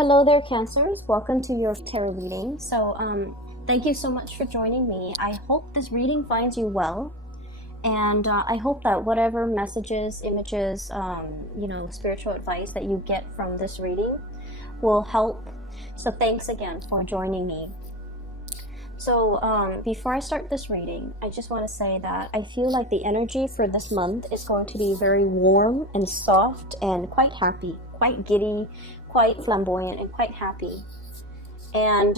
Hello there, Cancers. Welcome to your tarot reading. Thank you so much for joining me. I hope this reading finds you well, and I hope that whatever messages, images, spiritual advice that you get from this reading will help. So thanks again for joining me. So before I start this reading, I just want to say that I feel like the energy for this month is going to be very warm and soft and quite happy, quite giddy, quite flamboyant, and quite happy. And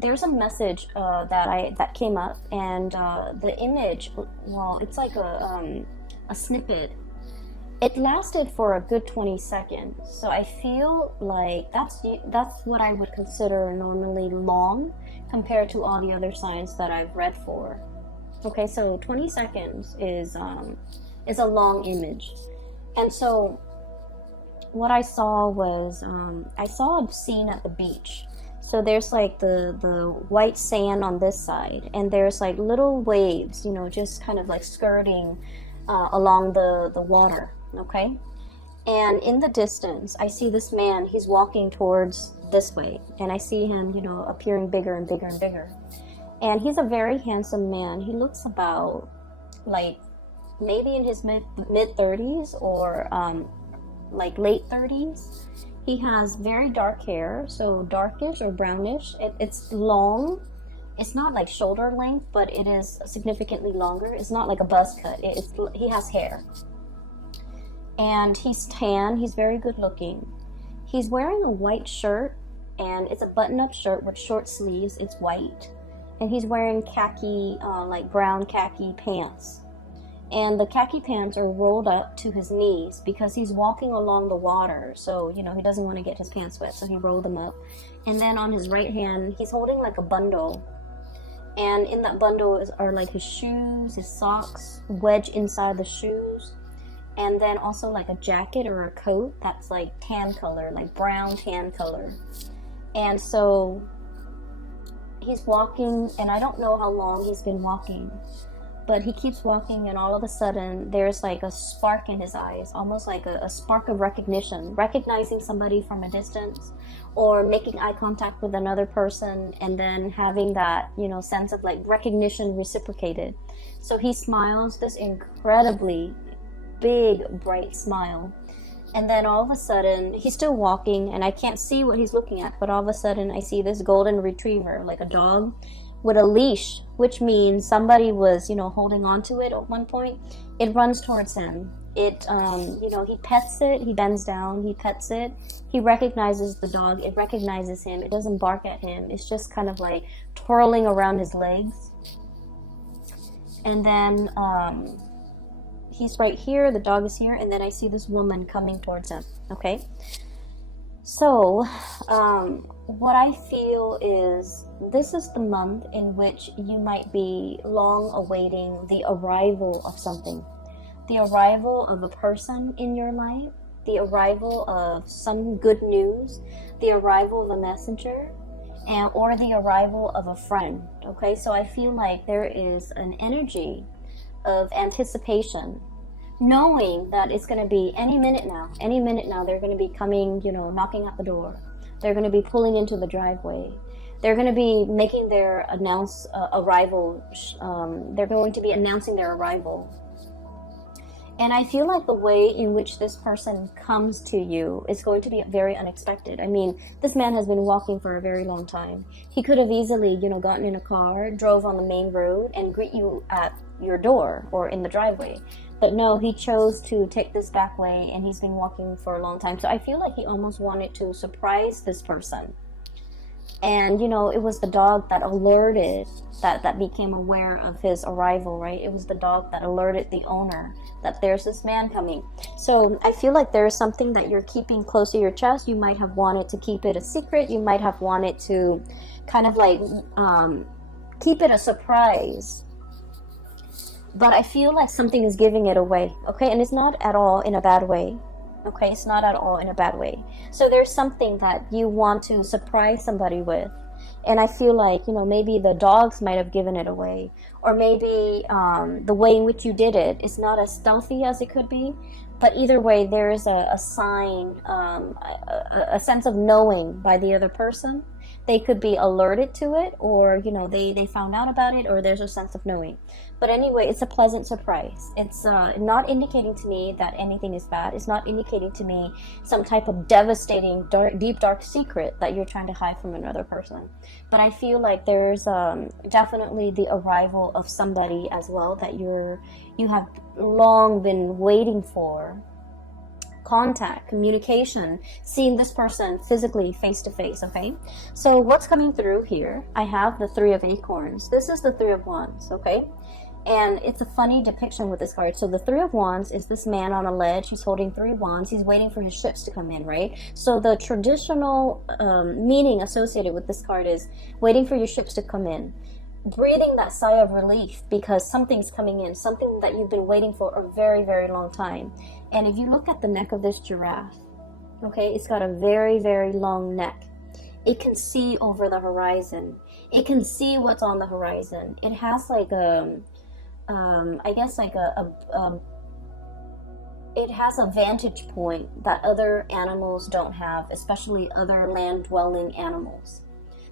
there's a message that came up, and the image, well, it's like a snippet. It lasted for a good 20 seconds, so I feel like that's what I would consider normally long compared to all the other signs that I've read for. Okay, so 20 seconds is a long image. And so what I saw was I saw a scene at the beach. So there's like the white sand on this side, and there's like little waves, just kind of like skirting along the water. Okay, and in the distance I see this man. He's walking towards this way, and I see him appearing bigger and bigger and bigger, and he's a very handsome man. He looks about like maybe in his mid 30s or like late 30s. He has very dark hair, so darkish or brownish. It's long. It's not like shoulder length, but it is significantly longer. It's not like a buzz cut. He has hair. And he's tan. He's very good looking. He's wearing a white shirt, and it's a button-up shirt with short sleeves. It's white. And he's wearing khaki, like brown khaki pants. And the khaki pants are rolled up to his knees because he's walking along the water. So, he doesn't want to get his pants wet, so he rolled them up. And then on his right hand, he's holding like a bundle. And in that bundle are like his shoes, his socks, wedged inside the shoes. And then also like a jacket or a coat that's like tan color, like brown tan color. And so he's walking, and I don't know how long he's been walking, but he keeps walking, and all of a sudden there's like a spark in his eyes, almost like a spark of recognition, recognizing somebody from a distance, or making eye contact with another person, and then having that, sense of like recognition reciprocated. So he smiles this incredibly big, bright smile. And then all of a sudden, he's still walking, and I can't see what he's looking at, but all of a sudden I see this golden retriever, like a dog, with a leash, which means somebody was, holding on to it at one point. It runs towards him. He pets it, he bends down, he pets it. He recognizes the dog, it recognizes him, it doesn't bark at him. It's just kind of like twirling around his legs. And then, he's right here, the dog is here, and then I see this woman coming towards him, okay? So, what I feel is this is the month in which you might be long awaiting the arrival of something. The arrival of a person in your life, the arrival of some good news, the arrival of a messenger, or the arrival of a friend, okay? So I feel like there is an energy of anticipation, knowing that it's going to be any minute now they're going to be coming, knocking at the door. They're going to be pulling into the driveway. They're going to be making their arrival. They're going to be announcing their arrival. And I feel like the way in which this person comes to you is going to be very unexpected. I mean, this man has been walking for a very long time. He could have easily, gotten in a car, drove on the main road, and greet you at your door or in the driveway. But no, he chose to take this back way, and he's been walking for a long time. So I feel like he almost wanted to surprise this person. And, it was the dog that alerted, that became aware of his arrival, right? It was the dog that alerted the owner that there's this man coming. So I feel like there's something that you're keeping close to your chest. You might have wanted to keep it a secret. You might have wanted to kind of like keep it a surprise. But I feel like something is giving it away, okay? And it's not at all in a bad way, okay? It's not at all in a bad way. So there's something that you want to surprise somebody with. And I feel like, maybe the dogs might have given it away. Or maybe the way in which you did it is not as stealthy as it could be. But either way, there is a sign, a sense of knowing by the other person. They could be alerted to it, or they found out about it, or there's a sense of knowing. But anyway, it's a pleasant surprise. It's not indicating to me that anything is bad. It's not indicating to me some type of devastating, deep dark secret that you're trying to hide from another person. But I feel like there's definitely the arrival of somebody as well that you have long been waiting for. Contact, communication, seeing this person physically face to face. Okay, so what's coming through here? I have the Three of Acorns. This is the Three of Wands. Okay, and it's a funny depiction with this card. So the Three of Wands is this man on a ledge. He's holding three wands. He's waiting for his ships to come in, right? So the traditional meaning associated with this card is waiting for your ships to come in. Breathing that sigh of relief because something's coming in, something that you've been waiting for a very, very long time. And if you look at the neck of this giraffe, okay, it's got a very, very long neck. It can see over the horizon. It can see what's on the horizon. It has like it has a vantage point that other animals don't have, especially other land-dwelling animals.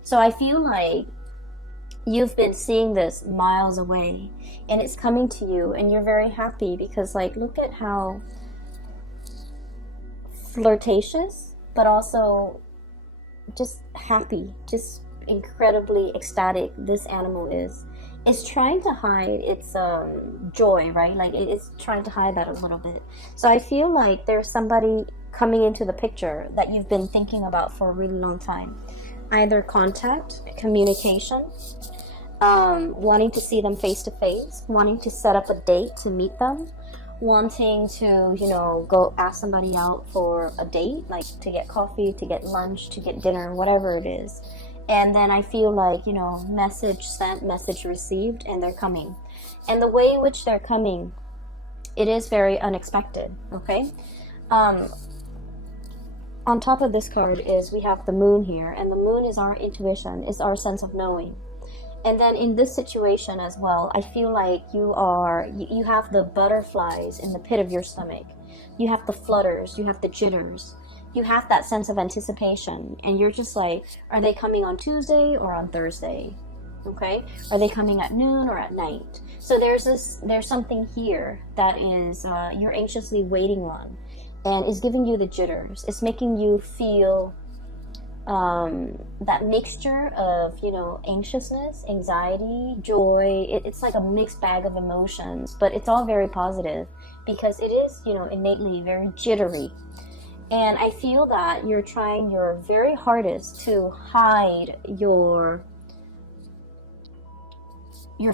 So I feel like you've been seeing this miles away and it's coming to you and you're very happy because, like, look at how flirtatious but also just happy, just incredibly ecstatic this animal is. It's trying to hide its joy, right? Like it's trying to hide that a little bit. So I feel like there's somebody coming into the picture that you've been thinking about for a really long time. Either contact, communication, wanting to see them face to face, wanting to set up a date to meet them, wanting to, go ask somebody out for a date, like to get coffee, to get lunch, to get dinner, whatever it is. And then I feel like, message sent, message received, and they're coming. And the way in which they're coming, it is very unexpected, okay? On top of this card is we have the moon here, and the moon is our intuition, is our sense of knowing. And then in this situation as well, I feel like you have the butterflies in the pit of your stomach. You have the flutters, you have the jitters, you have that sense of anticipation, and you're just like, are they coming on Tuesday or on Thursday? Okay, are they coming at noon or at night? So there's something here that is you're anxiously waiting on, and is giving you the jitters. It's making you feel that mixture of, anxiousness, anxiety, joy. It's like a mixed bag of emotions, but it's all very positive because it is, innately very jittery. And I feel that you're trying your very hardest to hide your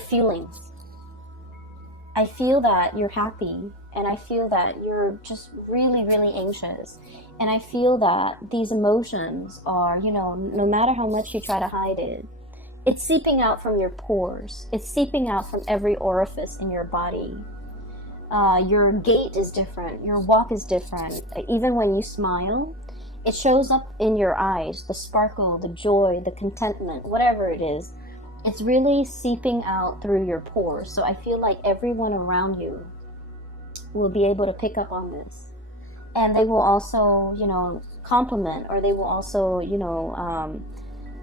feelings. I feel that you're happy, and I feel that you're just really, really anxious. And I feel that these emotions are, no matter how much you try to hide it, it's seeping out from your pores. It's seeping out from every orifice in your body. Your gait is different. Your walk is different. Even when you smile, it shows up in your eyes, the sparkle, the joy, the contentment, whatever it is. It's really seeping out through your pores. So I feel like everyone around you will be able to pick up on this. And they will also, compliment, or they will also,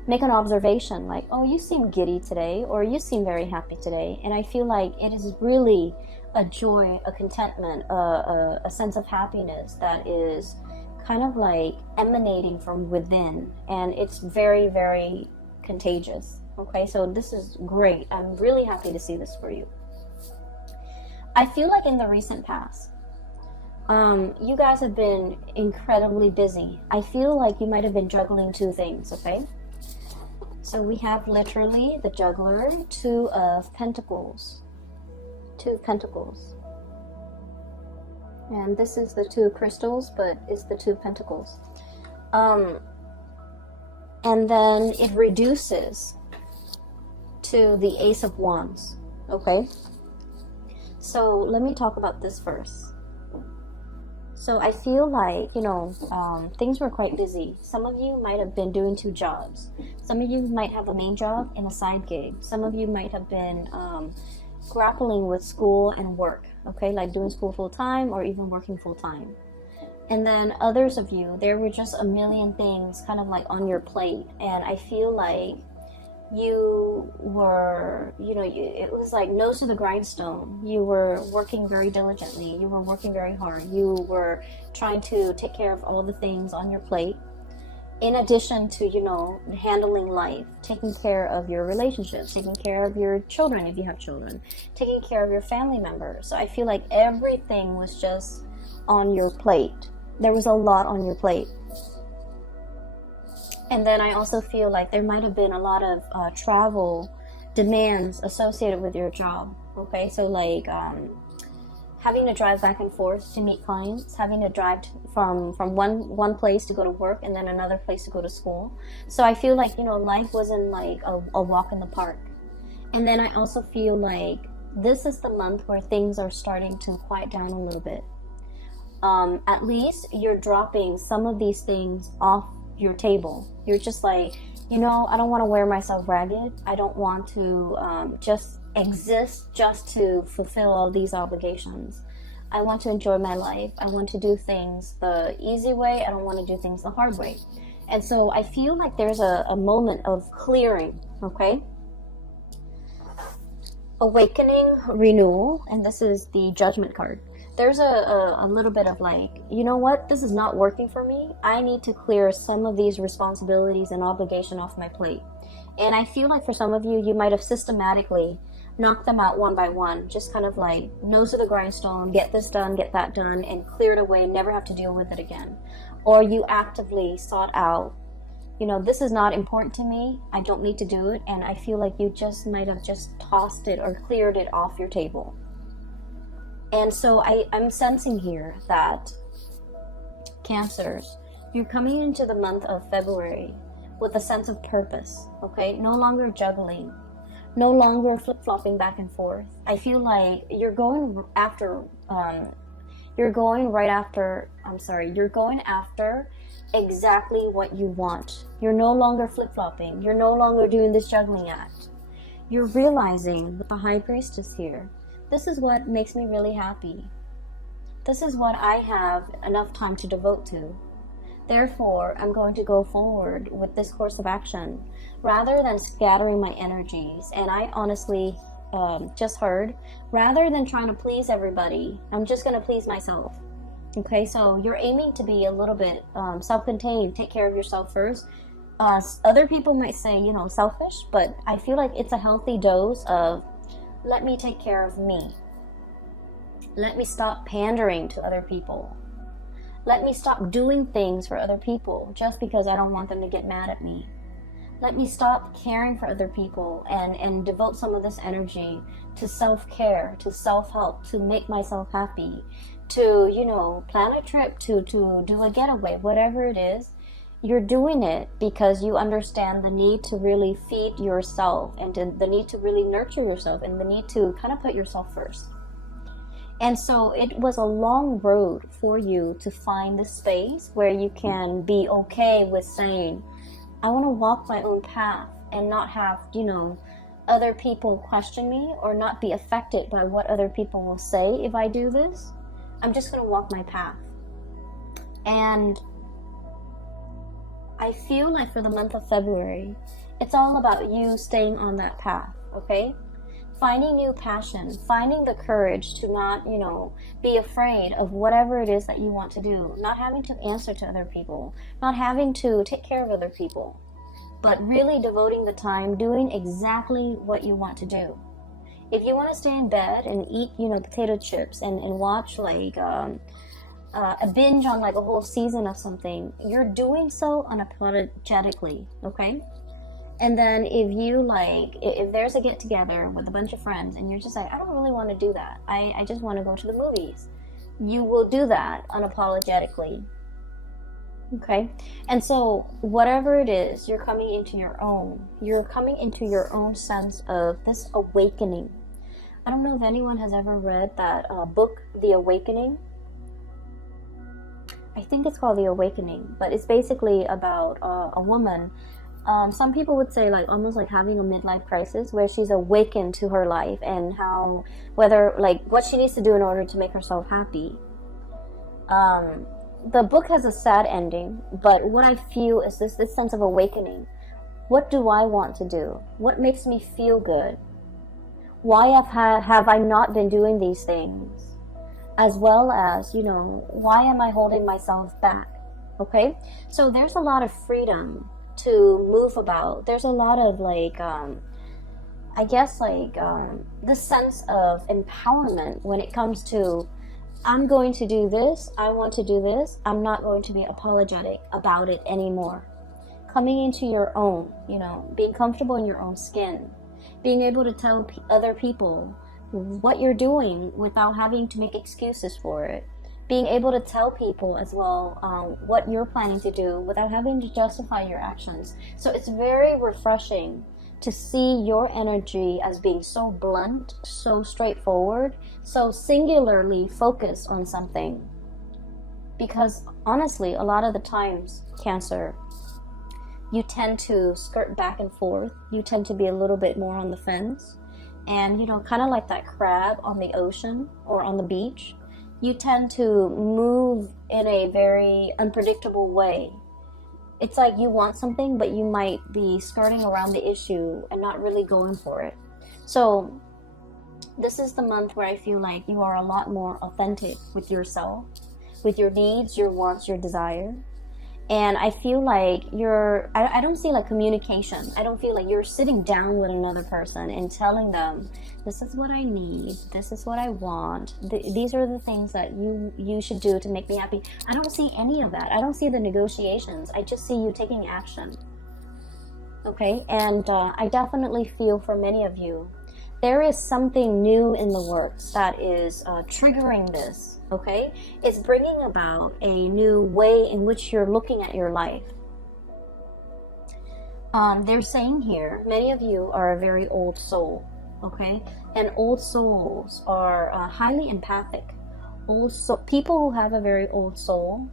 make an observation like, oh, you seem giddy today, or you seem very happy today. And I feel like it is really a joy, a contentment, a sense of happiness that is kind of like emanating from within. And it's very, very contagious. Okay, so this is great. I'm really happy to see this for you. I feel like in the recent past, you guys have been incredibly busy. I feel like you might have been juggling two things, okay? So we have literally the juggler, Two of Pentacles. Two of Pentacles. And this is the Two of Crystals, but it's the Two of Pentacles. And then it reduces to the Ace of Wands, okay? So let me talk about this first. So I feel like, things were quite busy. Some of you might have been doing two jobs. Some of you might have a main job and a side gig. Some of you might have been grappling with school and work, okay, like doing school full-time or even working full-time. And then others of you, there were just a million things kind of like on your plate, and I feel like you were, it was like nose to the grindstone. You were working very diligently, you were working very hard, you were trying to take care of all the things on your plate, in addition to, handling life, taking care of your relationships, taking care of your children if you have children, taking care of your family members. So I feel like everything was just on your plate. There was a lot on your plate. And then I also feel like there might have been a lot of travel demands associated with your job. Okay, so like having to drive back and forth to meet clients, having to drive from one place to go to work and then another place to go to school. So I feel like, life wasn't like a walk in the park. And then I also feel like this is the month where things are starting to quiet down a little bit. At least you're dropping some of these things off your table. You're just like, I don't want to wear myself ragged. I don't want to just exist just to fulfill all these obligations. I want to enjoy my life. I want to do things the easy way. I don't want to do things the hard way. And so I feel like there's a moment of clearing, okay? Awakening, renewal, and this is the Judgment card. There's a little bit of like, you know what, this is not working for me. I need to clear some of these responsibilities and obligation off my plate. And I feel like for some of you, you might have systematically knocked them out one by one, just kind of like nose to the grindstone, get this done, get that done, and clear it away, never have to deal with it again. Or you actively sought out, this is not important to me, I don't need to do it, and I feel like you just might have just tossed it or cleared it off your table. And so I'm sensing here that Cancers, you're coming into the month of February with a sense of purpose, okay? No longer juggling, no longer flip-flopping back and forth. I feel like you're going after exactly what you want. You're no longer flip-flopping. You're no longer doing this juggling act. You're realizing with the High Priestess here, this is what makes me really happy. This is what I have enough time to devote to. Therefore, I'm going to go forward with this course of action rather than scattering my energies. And I honestly just heard, rather than trying to please everybody, I'm just going to please myself. Okay, so you're aiming to be a little bit self-contained, take care of yourself first. Other people might say, selfish, but I feel like it's a healthy dose of let me take care of me. Let me stop pandering to other people. Let me stop doing things for other people just because I don't want them to get mad at me. Let me stop caring for other people and devote some of this energy to self-care, to self-help, to make myself happy, to, plan a trip, to do a getaway, whatever it is. You're doing it because you understand the need to really feed yourself and the need to really nurture yourself and the need to kind of put yourself first. And so it was a long road for you to find the space where you can be okay with saying, I want to walk my own path and not have, other people question me or not be affected by what other people will say if I do this. I'm just going to walk my path. And I feel like for the month of February, it's all about you staying on that path, okay? Finding new passion, finding the courage to not, be afraid of whatever it is that you want to do, not having to answer to other people, not having to take care of other people, but really devoting the time doing exactly what you want to do. If you want to stay in bed and eat, potato chips and watch like a binge on like a whole season of something, you're doing so unapologetically, okay? And then if there's a get together with a bunch of friends and you're just like, I don't really want to do that, I just want to go to the movies, you will do that unapologetically, okay? And so whatever it is, you're coming into your own sense of this awakening. I don't know if anyone has ever read that book, The Awakening. I think it's called The Awakening, but it's basically about a woman Some people would say like almost like having a midlife crisis, where she's awakened to her life and how, whether like what she needs to do in order to make herself happy. The book has a sad ending, but what I feel is this sense of awakening. What do I want to do? What makes me feel good? Why have I not been doing these things? As well as, you know, why am I holding myself back? Okay, so there's a lot of freedom to move about. There's a lot of like, I guess like this sense of empowerment when it comes to, I'm going to do this, I want to do this, I'm not going to be apologetic about it anymore. Coming into your own, you know, being comfortable in your own skin, being able to tell other people what you're doing without having to make excuses for it, being able to tell people as well what you're planning to do without having to justify your actions. So it's very refreshing to see your energy as being so blunt, so straightforward, so singularly focused on something. Because honestly, a lot of the times, Cancer, you tend to skirt back and forth. You tend to be a little bit more on the fence. And, you know, kind of like that crab on the ocean or on the beach, you tend to move in a very unpredictable way. It's like you want something, but you might be skirting around the issue and not really going for it. So this is the month where I feel like you are a lot more authentic with yourself, with your needs, your wants, your desire. And I feel like I don't see like communication. I don't feel like you're sitting down with another person and telling them, this is what I need, this is what I want, these are the things that you should do to make me happy. I don't see any of that. I don't see the negotiations. I just see you taking action. Okay, and I definitely feel for many of you, there is something new in the works that is triggering this, okay? It's bringing about a new way in which you're looking at your life. They're saying here, many of you are a very old soul, okay? And old souls are highly empathic. People who have a very old soul,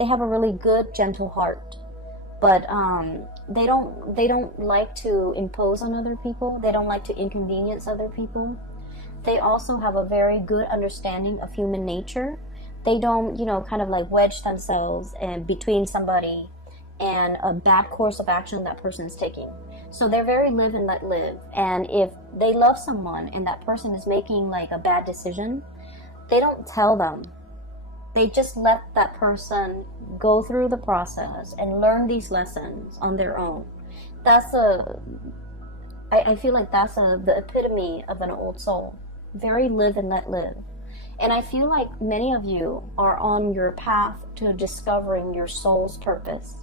they have a really good, gentle heart. But they don't like to impose on other people. They don't like to inconvenience other people. They also have a very good understanding of human nature. They don't, you know, kind of like wedge themselves in between somebody and a bad course of action that person's taking. So they're very live and let live. And if they love someone and that person is making like a bad decision, they don't tell them. They just let that person go through the process and learn these lessons on their own. I feel like that's the epitome of an old soul. Very live and let live. And I feel like many of you are on your path to discovering your soul's purpose.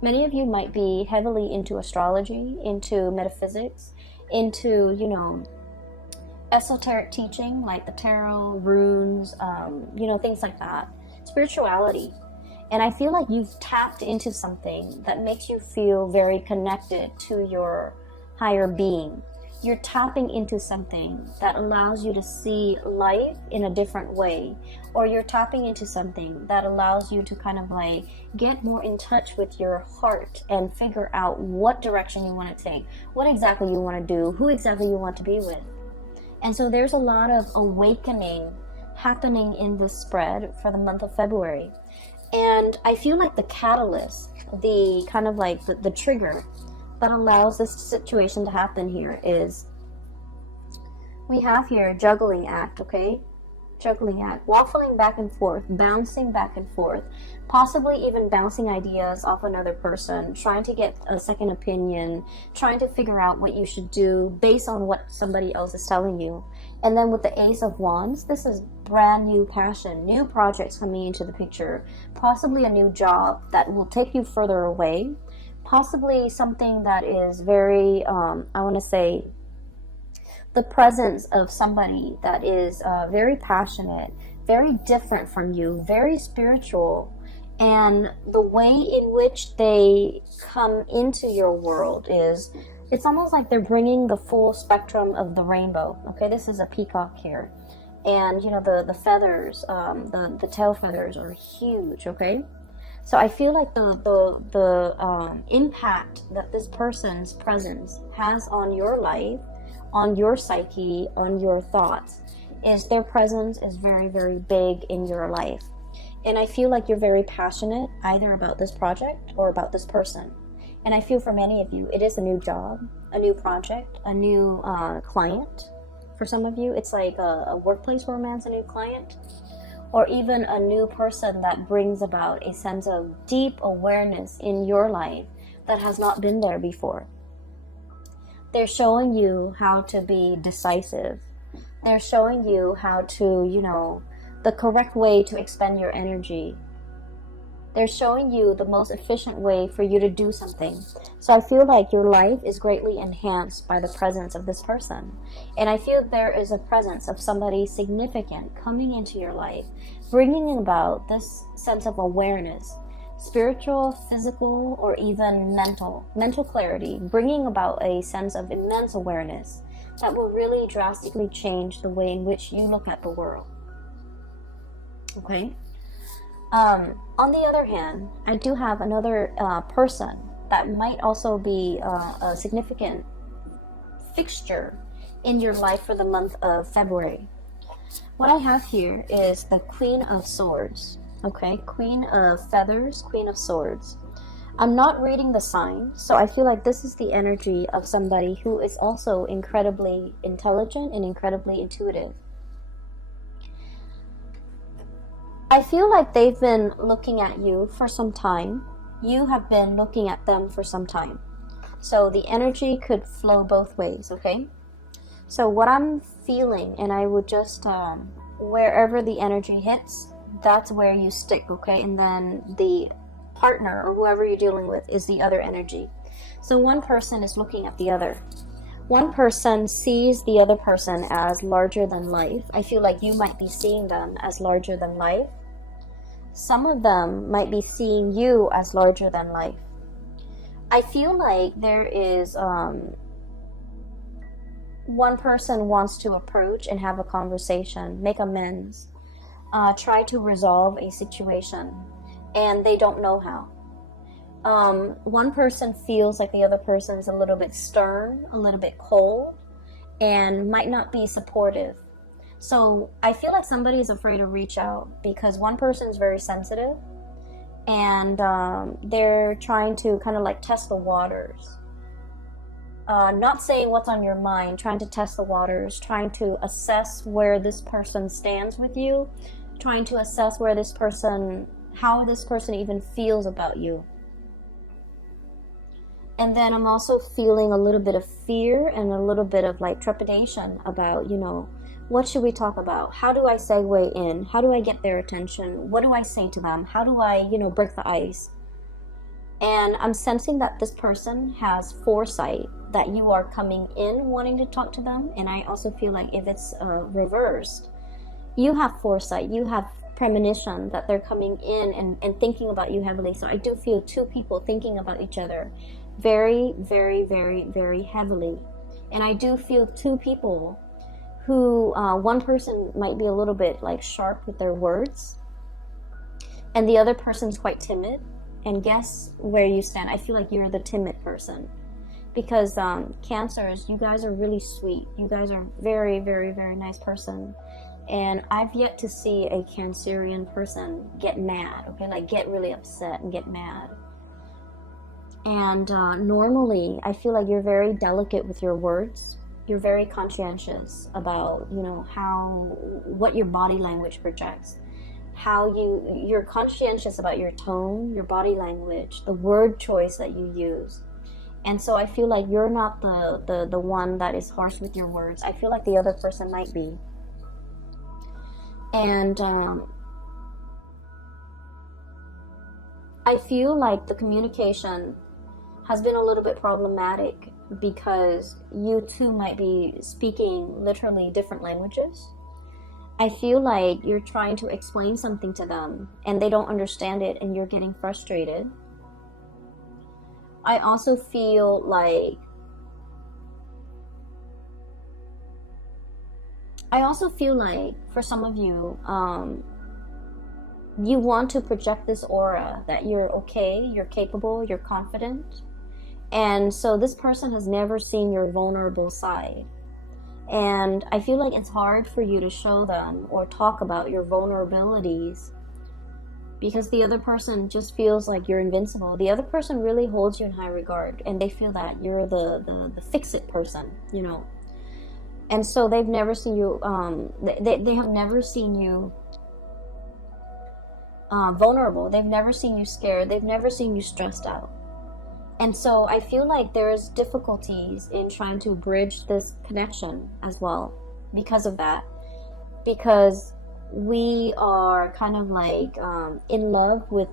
Many of you might be heavily into astrology, into metaphysics, into, you know, esoteric teaching like the tarot, runes, you know, things like that. Spirituality. And I feel like you've tapped into something that makes you feel very connected to your higher being. You're tapping into something that allows you to see life in a different way. Or you're tapping into something that allows you to kind of like get more in touch with your heart and figure out what direction you want to take, what exactly you want to do, who exactly you want to be with. And so there's a lot of awakening happening in this spread for the month of February. And I feel like the catalyst, the kind of like the trigger that allows this situation to happen here is, we have here juggling act, okay? Juggling act, waffling back and forth, bouncing back and forth, possibly even bouncing ideas off another person, trying to get a second opinion, trying to figure out what you should do based on what somebody else is telling you. And then with the Ace of Wands, this is brand new passion, new projects coming into the picture, possibly a new job that will take you further away, possibly something that is very, I want to say, the presence of somebody that is very passionate, very different from you, very spiritual, and the way in which they come into your world is, it's almost like they're bringing the full spectrum of the rainbow. Okay, this is a peacock here, and you know the feathers, the tail feathers are huge. Okay, So I feel like the impact that this person's presence has on your life, on your psyche, on your thoughts, is their presence is very, very big in your life. And I feel like you're very passionate either about this project or about this person. And I feel for many of you, it is a new job, a new project, a new client. For some of you, it's like a workplace romance, a new client, or even a new person that brings about a sense of deep awareness in your life that has not been there before. They're showing you how to be decisive. They're showing you how to, the correct way to expend your energy. They're showing you the most efficient way for you to do something. So I feel like your life is greatly enhanced by the presence of this person. And I feel there is a presence of somebody significant coming into your life, bringing about this sense of awareness, spiritual, physical, or even mental clarity, bringing about a sense of immense awareness that will really drastically change the way in which you look at the world. Okay? On the other hand, I do have another person that might also be a significant fixture in your life for the month of February. What I have here is the Queen of Swords. Okay, Queen of Feathers, Queen of Swords. I'm not reading the sign, so I feel like this is the energy of somebody who is also incredibly intelligent and incredibly intuitive. I feel like they've been looking at you for some time. You have been looking at them for some time. So the energy could flow both ways, okay? So what I'm feeling, and I would just, wherever the energy hits, that's where you stick, okay? And then the partner or whoever you're dealing with is the other energy. So one person is looking at the other. One person sees the other person as larger than life. I feel like you might be seeing them as larger than life. Some of them might be seeing you as larger than life. I feel like there is one person wants to approach and have a conversation, make amends, try to resolve a situation, and they don't know how. One person feels like the other person is a little bit stern, a little bit cold, and might not be supportive. So I feel like somebody is afraid to reach out because one person is very sensitive, and they're trying to kind of like test the waters. Not saying what's on your mind, trying to test the waters, trying to assess where this person stands with you, trying to assess where this person, how this person even feels about you. And then I'm also feeling a little bit of fear and a little bit of like trepidation about, what should we talk about? How do I segue in? How do I get their attention? What do I say to them? How do I, break the ice? And I'm sensing that this person has foresight that you are coming in wanting to talk to them. And I also feel like if it's reversed, you have foresight, you have premonition that they're coming in and thinking about you heavily. So I do feel two people thinking about each other very, very, very, very heavily. And I do feel two people who, one person might be a little bit like sharp with their words, and the other person's quite timid. And guess where you stand? I feel like you're the timid person. Because Cancers, you guys are really sweet. You guys are very, very, very nice person. And I've yet to see a Cancerian person get mad, okay? Like get really upset and get mad. And normally, I feel like you're very delicate with your words. You're very conscientious about, what your body language projects. How you're conscientious about your tone, your body language, the word choice that you use. And so I feel like you're not the one that is harsh with your words. I feel like the other person might be. And I feel like the communication has been a little bit problematic because you two might be speaking literally different languages. I feel like you're trying to explain something to them and they don't understand it and you're getting frustrated. I also feel like for some of you, you want to project this aura that you're okay, you're capable, you're confident. And so this person has never seen your vulnerable side. And I feel like it's hard for you to show them or talk about your vulnerabilities because the other person just feels like you're invincible. The other person really holds you in high regard, and they feel that you're the fix-it person, you know. And so they've never seen you, they have never seen you vulnerable. They've never seen you scared. They've never seen you stressed out. And so I feel like there's difficulties in trying to bridge this connection as well because of that. Because we are kind of like in love with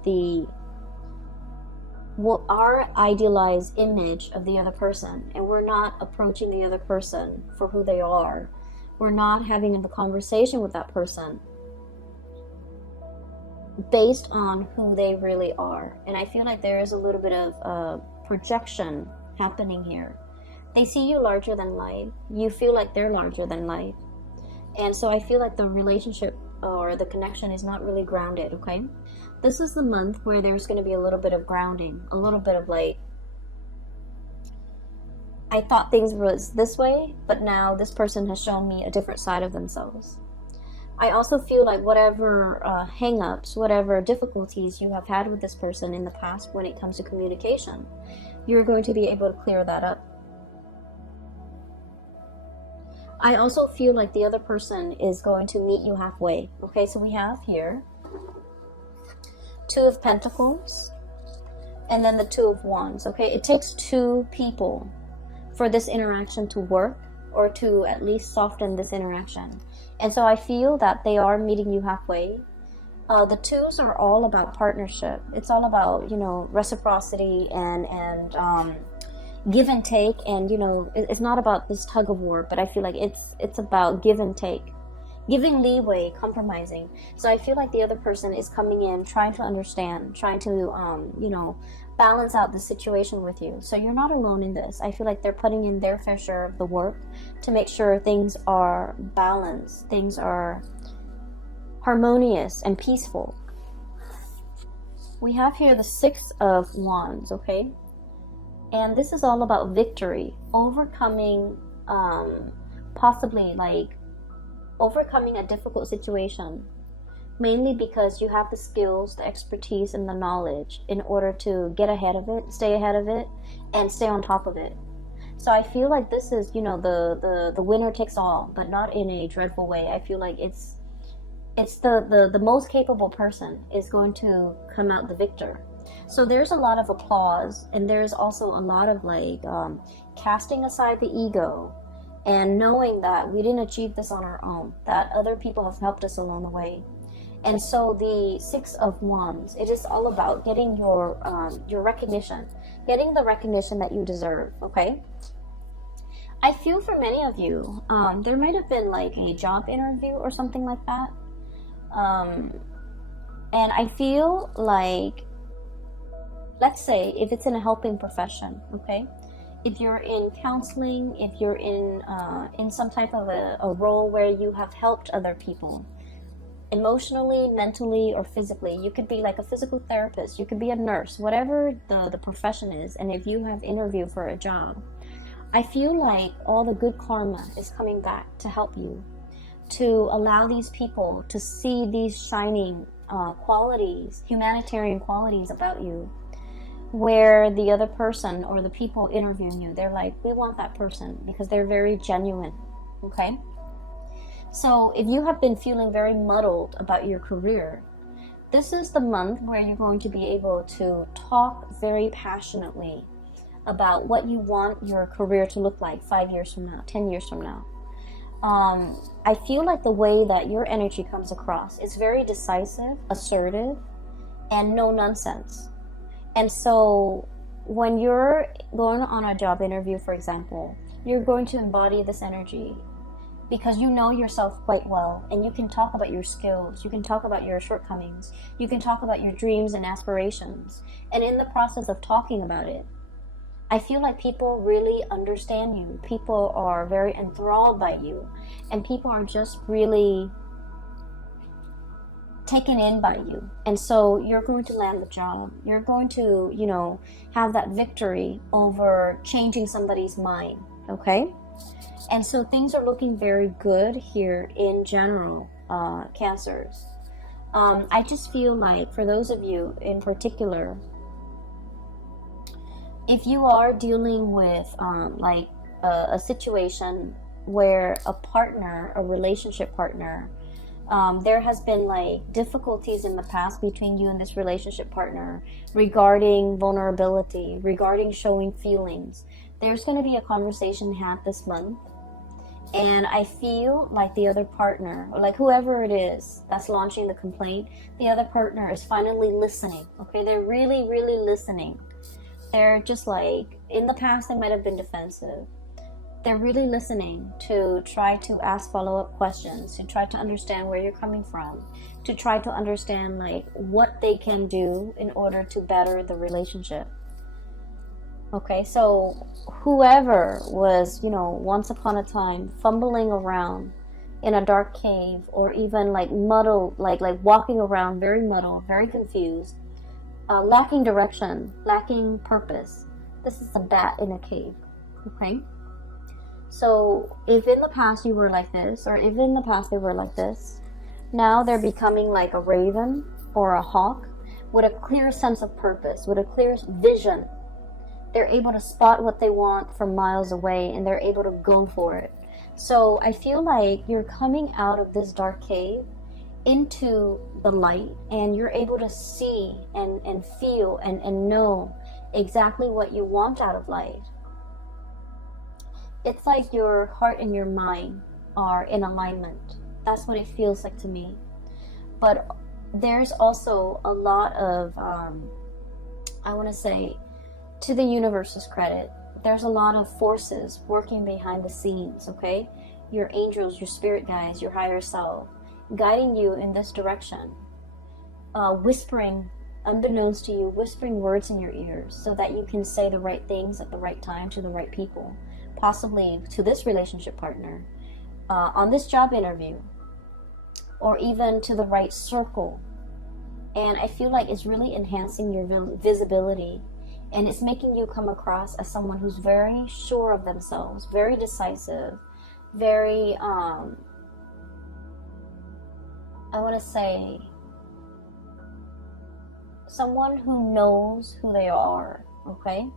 our idealized image of the other person, and we're not approaching the other person for who they are. We're not having the conversation with that person based on who they really are. And I feel like there is a little bit of projection happening here. They see you larger than life. You feel like they're larger than life. And so I feel like the relationship or the connection is not really grounded, okay? This is the month where there's going to be a little bit of grounding, a little bit of like, I thought things was this way, but now this person has shown me a different side of themselves. I also feel like whatever hang-ups, whatever difficulties you have had with this person in the past when it comes to communication, you're going to be able to clear that up. I also feel like the other person is going to meet you halfway. Okay, so we have here Two of Pentacles and then the Two of Wands. Okay, it takes two people for this interaction to work, or to at least soften this interaction. And so I feel that they are meeting you halfway. The twos are all about partnership. It's all about, you know, reciprocity and give and take. And, you know, it's not about this tug of war, but I feel like it's about give and take. Giving leeway, compromising. So I feel like the other person is coming in, trying to understand, trying to, you know, balance out the situation with you. So you're not alone in this. I feel like they're putting in their fair share of the work to make sure things are balanced, things are harmonious and peaceful. We have here the Six of Wands, okay? And this is all about victory, overcoming, possibly like overcoming a difficult situation, mainly because you have the skills, the expertise, and the knowledge in order to get ahead of it, stay ahead of it, and stay on top of it. So I feel like this is, you know, the winner takes all, but not in a dreadful way. I feel like it's the most capable person is going to come out the victor. So there's a lot of applause, and there's also a lot of like casting aside the ego and knowing that we didn't achieve this on our own, that other people have helped us along the way. And so the Six of Wands, it is all about getting your recognition, getting the recognition that you deserve, okay? I feel for many of you, there might have been like a job interview or something like that. And I feel like, let's say if it's in a helping profession, okay? If you're in counseling, if you're in some type of a role where you have helped other people, emotionally, mentally, or physically. You could be like a physical therapist, you could be a nurse, whatever the profession is. And if you have interviewed for a job, I feel like all the good karma is coming back to help you, to allow these people to see these shining qualities, humanitarian qualities about you, where the other person or the people interviewing you, they're like, we want that person because they're very genuine, okay? So if you have been feeling very muddled about your career, this is the month where you're going to be able to talk very passionately about what you want your career to look like 5 years from now, 10 years from now. I feel like the way that your energy comes across is very decisive, assertive, and no nonsense. And so when you're going on a job interview, for example, you're going to embody this energy because you know yourself quite well, and you can talk about your skills, you can talk about your shortcomings, you can talk about your dreams and aspirations. And in the process of talking about it, I feel like people really understand you. People are very enthralled by you, and people are just really taken in by you. And so you're going to land the job. You're going to, you know, have that victory over changing somebody's mind, okay? And so things are looking very good here in general, Cancers. I just feel like for those of you in particular, if you are dealing with like a situation where a partner, a relationship partner, there has been like difficulties in the past between you and this relationship partner regarding vulnerability, regarding showing feelings, there's going to be a conversation had this month. And I feel like the other partner, or like whoever it is that's launching the complaint, the other partner is finally listening. Okay, they're really, really listening. They're just like, in the past they might have been defensive. They're really listening to try to ask follow-up questions, to try to understand where you're coming from, to try to understand like what they can do in order to better the relationship. Okay, so whoever was, you know, once upon a time fumbling around in a dark cave, or even like muddled, like walking around very muddled, very confused, lacking direction, lacking purpose. This is a bat in a cave, okay? So if in the past you were like this, or if in the past they were like this, now they're becoming like a raven or a hawk with a clear sense of purpose, with a clear vision. They're able to spot what they want from miles away, and they're able to go for it. So I feel like you're coming out of this dark cave into the light, and you're able to see and feel and know exactly what you want out of life. It's like your heart and your mind are in alignment. That's what it feels like to me. But there's also a lot of, I want to say, to the universe's credit, there's a lot of forces working behind the scenes, okay? Your angels, your spirit guides, your higher self, guiding you in this direction, whispering, unbeknownst to you, whispering words in your ears so that you can say the right things at the right time to the right people, possibly to this relationship partner, on this job interview, or even to the right circle. And I feel like it's really enhancing your visibility. And it's making you come across as someone who's very sure of themselves, very decisive, very, I want to say, someone who knows who they are, okay?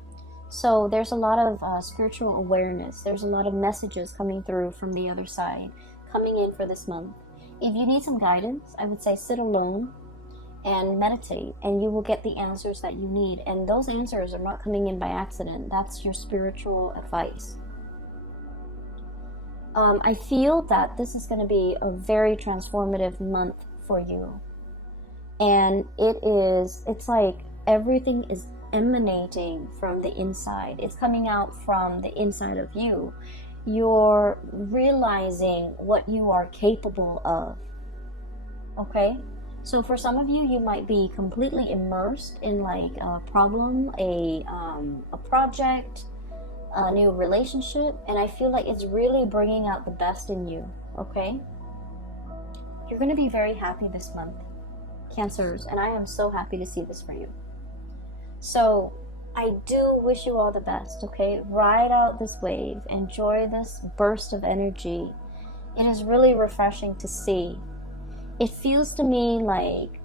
So there's a lot of spiritual awareness. There's a lot of messages coming through from the other side, coming in for this month. If you need some guidance, I would say sit alone and meditate, and you will get the answers that you need. And those answers are not coming in by accident. That's your spiritual advice. I feel that this is going to be a very transformative month for you. And it's like everything is emanating from the inside. It's coming out from the inside of you. You're realizing what you are capable of. Okay? So for some of you, you might be completely immersed in like a problem, a project, a new relationship, and I feel like it's really bringing out the best in you, okay? You're going to be very happy this month, Cancers, and I am so happy to see this for you. So I do wish you all the best, okay? Ride out this wave, enjoy this burst of energy. It is really refreshing to see. It feels to me like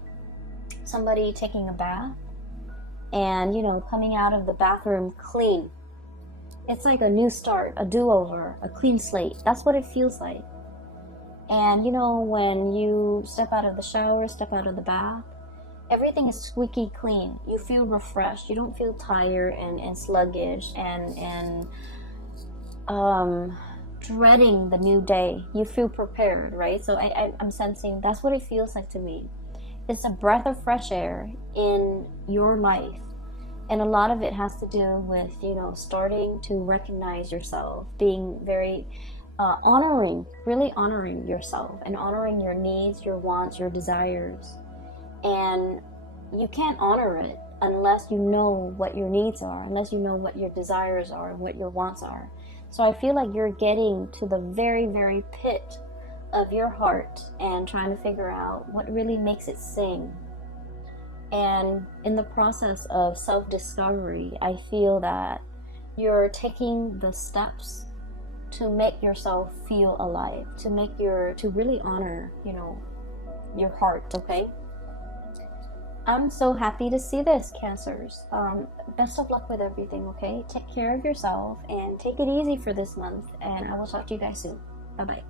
somebody taking a bath and, you know, coming out of the bathroom clean. It's like a new start, a do-over, a clean slate. That's what it feels like. And, you know, when you step out of the shower, step out of the bath, everything is squeaky clean. You feel refreshed. You don't feel tired and sluggish and dreading the new day. You feel prepared, right? So I'm sensing that's what it feels like to me. It's a breath of fresh air in your life, and a lot of it has to do with, you know, starting to recognize yourself, being very really honoring yourself and honoring your needs, your wants, your desires. And you can't honor it unless you know what your needs are, unless you know what your desires are and what your wants are. So I feel like you're getting to the very, very pit of your heart and trying to figure out what really makes it sing. And in the process of self-discovery, I feel that you're taking the steps to make yourself feel alive, to really honor, your heart, okay? I'm so happy to see this, Cancers. Best of luck with everything, okay? Take care of yourself and take it easy for this month, and I will talk to you guys soon. Bye-bye.